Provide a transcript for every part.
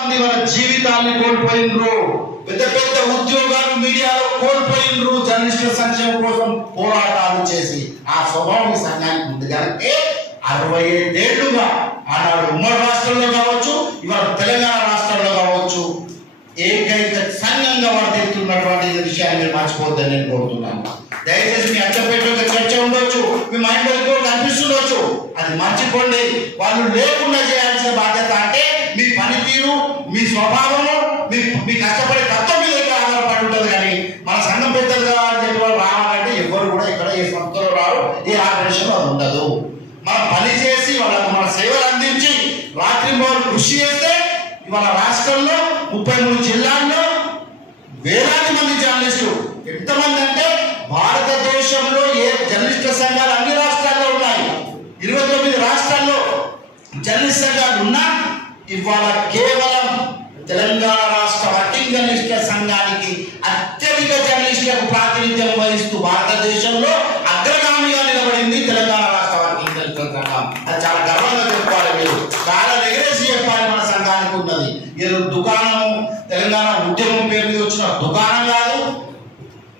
వాళ్ళ జీవితాన్ని కోల్పోయినరు, పెద్ద పెద్ద ఉద్యోగాలు మీడియాలో కోల్పోయినరు, జర్నలిస్టుల సంక్షేమం కోసం పోరాటాలు చేసి ఆ స్వభావం సంఘానికి ఉంది కనుక 65 ఏళ్లుగా ఆనాడు ఉమ్మడి రాష్ట్రంలో కావచ్చు, ఇవాళ తెలంగాణ రాష్ట్రంలో కావచ్చు, ఏకైక సంఘంగా వర్తిస్తున్నటువంటి విషయాన్ని మీరు మర్చిపోద్దని నేను కోరుతున్నాను. దయచేసి మీ అచ్చపేట చర్చ ఉండొచ్చు, మీ మైండ్ లో కనిపిస్తుండొచ్చు, అది మర్చిపోండి. వాళ్ళు లేకుండా చేయాల్సిన బాధ్యత అంటే మీ పనితీరు, మీ స్వభావము, మీ కష్టపడే తత్వం మీద ఆధారపడి ఉంటుంది. కానీ మన సంఘం పెద్దలు కదా అని చెప్పి వాళ్ళు రావాలంటే ఎవరు కూడా ఇక్కడ ఏ సంస్థలో రారు, ఏ ఆపరేషన్ అది ఉండదు. మనం పని చేసి వాళ్ళకు మన సేవలు అందించి రాత్రి మూడు కృషి చేస్తే ఇవాళ రాష్ట్రంలో 33 జిల్లాల్లో వేలాది మంది జర్నలిస్టులు, ఎంతమంది అంటే భారతదేశంలో ఏ జర్నలిస్టుల సంఘాలు అన్ని రాష్ట్రాల్లో ఉన్నాయి, 29 రాష్ట్రాల్లో జర్నలిస్ట్ సంఘాలు ఉన్నా ఇవాళ కేవలం తెలంగాణ రాష్ట్ర వర్కింగ్ జర్నలిస్టుల సంఘానికి అత్యధిక జర్నలిస్టులకు ప్రాతినిధ్యం వహిస్తూ భారతదేశంలో అగ్రగామిగా నిలబడింది తెలంగాణ రాష్ట్ర వర్కింగ్ జర్నలిస్టుల సంఘం. అది చాలా గర్వంగా చెప్పుకోవాలి, మీరు చాలా ఎగరేసి చెప్పాలి. మన సంఘానికి ఉన్నది ఏదో దుకాణం, తెలంగాణ ఉద్యమం పేరు మీద వచ్చిన దుకాణం కాదు,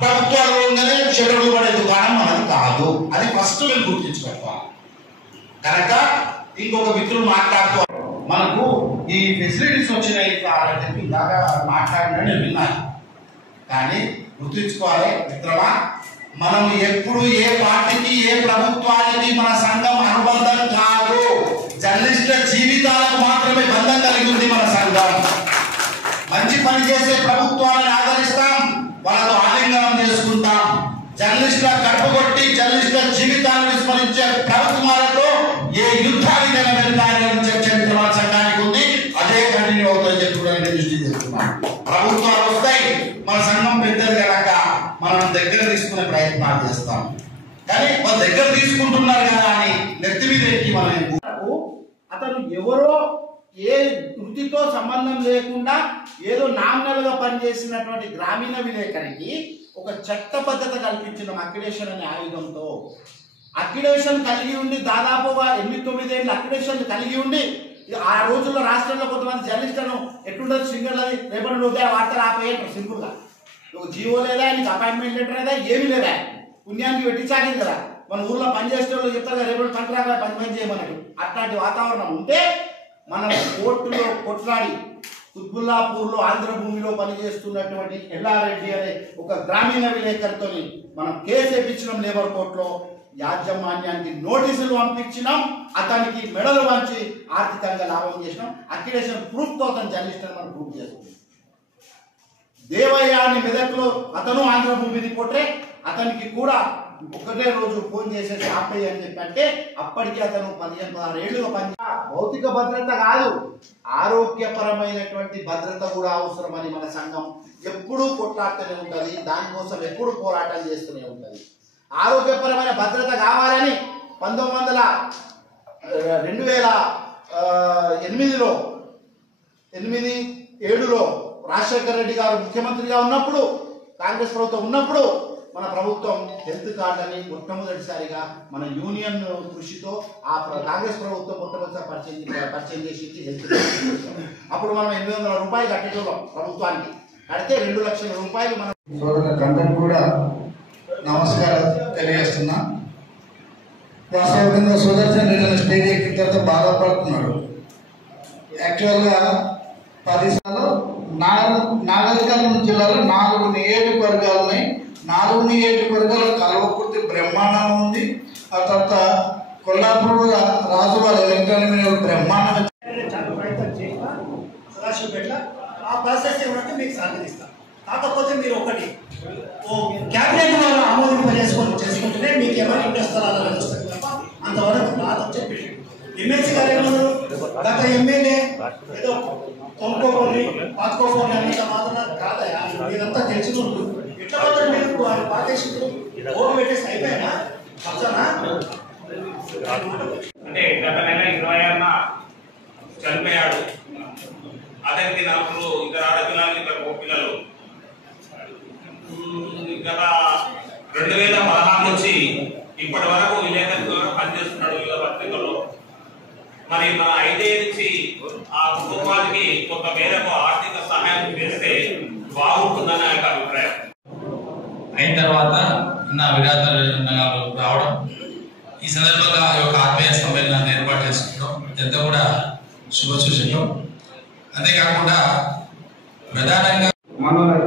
ప్రభుత్వాలు ఉండగానే షెడ్యూల్ పడే దుకాణం మనది కాదు. అది ఫస్ట్ మేము గుర్తించుకోవాలి. కనుక ఇంకొక మిత్రులు మాట్లాడుతూ మనకు ఈ ఫెసిలిటీస్ వచ్చినాయి చెప్పి ఇలాగా మాట్లాడినా నేను విన్నాను. కానీ గుర్తుంచుకోవాలి మిత్రమా, మనం ఎప్పుడు ఏ పార్టీకి ఏ ప్రభుత్వానికి మన సంఘం అనుబంధం కాదు. జర్నలిస్టుల జీవితాలకు మాత్రమే బంధం కలిగి ఉంది మన సంఘం. మంచి పని చేసే ప్రభుత్వాలను ఆదరిస్తాం, వాళ్ళతో ఆలింగనం చేసుకుంటాం. జర్నలిస్టుల కడుపుకొట్టి జర్నలిస్టుల జీవితాలను విస్మరించే ప్రభుత్వాలతో ఏ యుద్ధాన్ని నిలబెట్టాలని చర్చ మన సంఘానికి ఉంది. అదే కంటిన్యూ అవుతుందని చెప్పి కూడా నేను దృష్టి చేస్తున్నాను. ప్రభుత్వాలు వస్తాయి, మన సంఘం పెద్దది కనుక మనం దగ్గర తీసుకునే ప్రయత్నాలు చేస్తాం. కానీ మన దగ్గర తీసుకుంటున్నారు కదా అని నెత్తి మీద ఎక్కి మనం అతను ఎవరో ఏ వృత్తితో సంబంధం లేకుండా ఏదో నామినల్గా పనిచేసినటువంటి గ్రామీణ విలేకరికి ఒక చట్టబద్ధత కల్పించిన అక్రిడేషన్ అనే ఆయుధంతో అక్రిడేషన్ కలిగి ఉండి దాదాపుగా 8-9 ఏళ్ళు అక్రిడేషన్ కలిగి ఉండి ఆ రోజుల్లో రాష్ట్రంలో కొంతమంది జర్నలిస్టులను ఎట్లుంటుంది సింగర్లది రేపటి ఉదయం వార్తలు ఆపేయంటారు సింపుల్గా. ఒక జీవో లేదా, నీకు అపాయింట్మెంట్ లెటర్ లేదా, ఏమీ లేదా, పుణ్యానికి పెట్టించాలి కదా. మన ఊర్లో పనిచేసే వాళ్ళు చెప్తారు రేపటి పంటరాగా పని చేయమన్నట్టు. అట్లాంటి వాతావరణం ఉంటే మనం కోర్టులో కొట్లాడి కుత్బుల్లాపూర్లో ఆంధ్రభూమిలో పనిచేస్తున్నటువంటి ఎల్లారెడ్డి అనే ఒక గ్రామీణ విలేకరితో మనం కేసు వేయించడం లేబర్ కోర్టులో, యాజమాన్యానికి నోటీసులు పంపించినాం, అతనికి మెడలు వంచి ఆర్థికంగా లాభం చేసినాం. అక్రిడేషన్ ప్రూఫ్తో అతను జర్నలిస్ట్ అని మనం ప్రూఫ్ చేస్తున్నాం. దేవయ్య అని మెదక్లో అతను ఆంధ్రభూమి రిపోర్టరే, అతనికి కూడా ఒకటే రోజు ఫోన్ చేసేసి ఆపేయి అని చెప్పంటే అప్పటికి అతను 15-16 ఏళ్ళుగా పని. భౌతిక భద్రత కాదు, ఆరోగ్యపరమైనటువంటి భద్రత కూడా అవసరమని మన సంఘం ఎప్పుడూ కొట్లాడుతూనే ఉంటుంది. దానికోసం ఎప్పుడు పోరాటం చేస్తూనే ఉంటుంది. ఆరోగ్యపరమైన భద్రత కావాలని 2008-7లో రాజశేఖర రెడ్డి గారు ముఖ్యమంత్రిగా ఉన్నప్పుడు, కాంగ్రెస్ ప్రభుత్వం ఉన్నప్పుడు మన ప్రభుత్వం హెల్త్ కార్డుని మొట్టమొదటిసారిగా మన యూనియన్ కృషితో ఆ కాంగ్రెస్ ప్రభుత్వం మొట్టమొదటిసారి పరిచయం చేసి హెల్త్ కార్డు. అప్పుడు మనం 800 రూపాయలు కట్టేటోళ్ళం ప్రభుత్వానికి. కడితే 2 లక్షల రూపాయలు మనం. సోదరులందరూ కూడా నమస్కారం తెలియజేస్తున్నా. వాస్తవంగా సుదర్శన్ రెడ్డి స్టేజ్ ఎక్కిన తర్వాత బాధపడుతున్నాడు. యాక్చువల్గా 10 సార్లు నాగరికర్నూలు జిల్లాలో 4 నియోజకవర్గాలు ఉన్నాయి. 4 నియోజకవర్గాలు కల్వకుర్తి బ్రహ్మాండం ఉంది. ఆ తర్వాత కొల్లాపూర్ రాజువారి ఎలక్ట్రానిక్ బ్రహ్మాండం ఆ ప్రాసెస్ ఏమంటే మీకు సహకరిస్తాం. కాకపోతే మీరు ఒకటి క్యాబినెట్ వాళ్ళు చేసుకుంటేనే మీకు ఎవరు ఇంట్రెస్ట్ వస్తుంది తప్ప అంతవరకు రాదని చెప్పి ఎమ్మెల్సీ గారు ఏమన్నారు, గత ఎమ్మెల్యే ఏదో కొనుక్కోపోయి పాతుకోపోయి అంత మాత్రం కాదా, మీరంతా తెలుసుకుంటూ ఎట్లా పడ్డారు మీరు వాళ్ళు పాటేసిండ్రు ఓటు పెట్టేసి అయిపోయినా పచ్చనా. అంటే గత నెల 26న చనిపోయాడు. అతనికి 4 ఇద్దరు ఆడపిల్లలు, 2 పిల్లలు. గత 2016 నుంచి ఇప్పటి వరకు విలేకరుగా పనిచేస్తున్నాడు వివిధ పత్రికల్లో. మరి మన 5 నుంచి ఆ కుటుంబానికి కొంత మేర తర్వాత నా విరాజన్న గారు రావడం, ఈ సందర్భంగా ఈ యొక్క ఆత్మీయ సమ్మేళనాన్ని ఏర్పాటు చేసుకోవడం ఎంత కూడా శుభసూచకం. అంతేకాకుండా ప్రధానంగా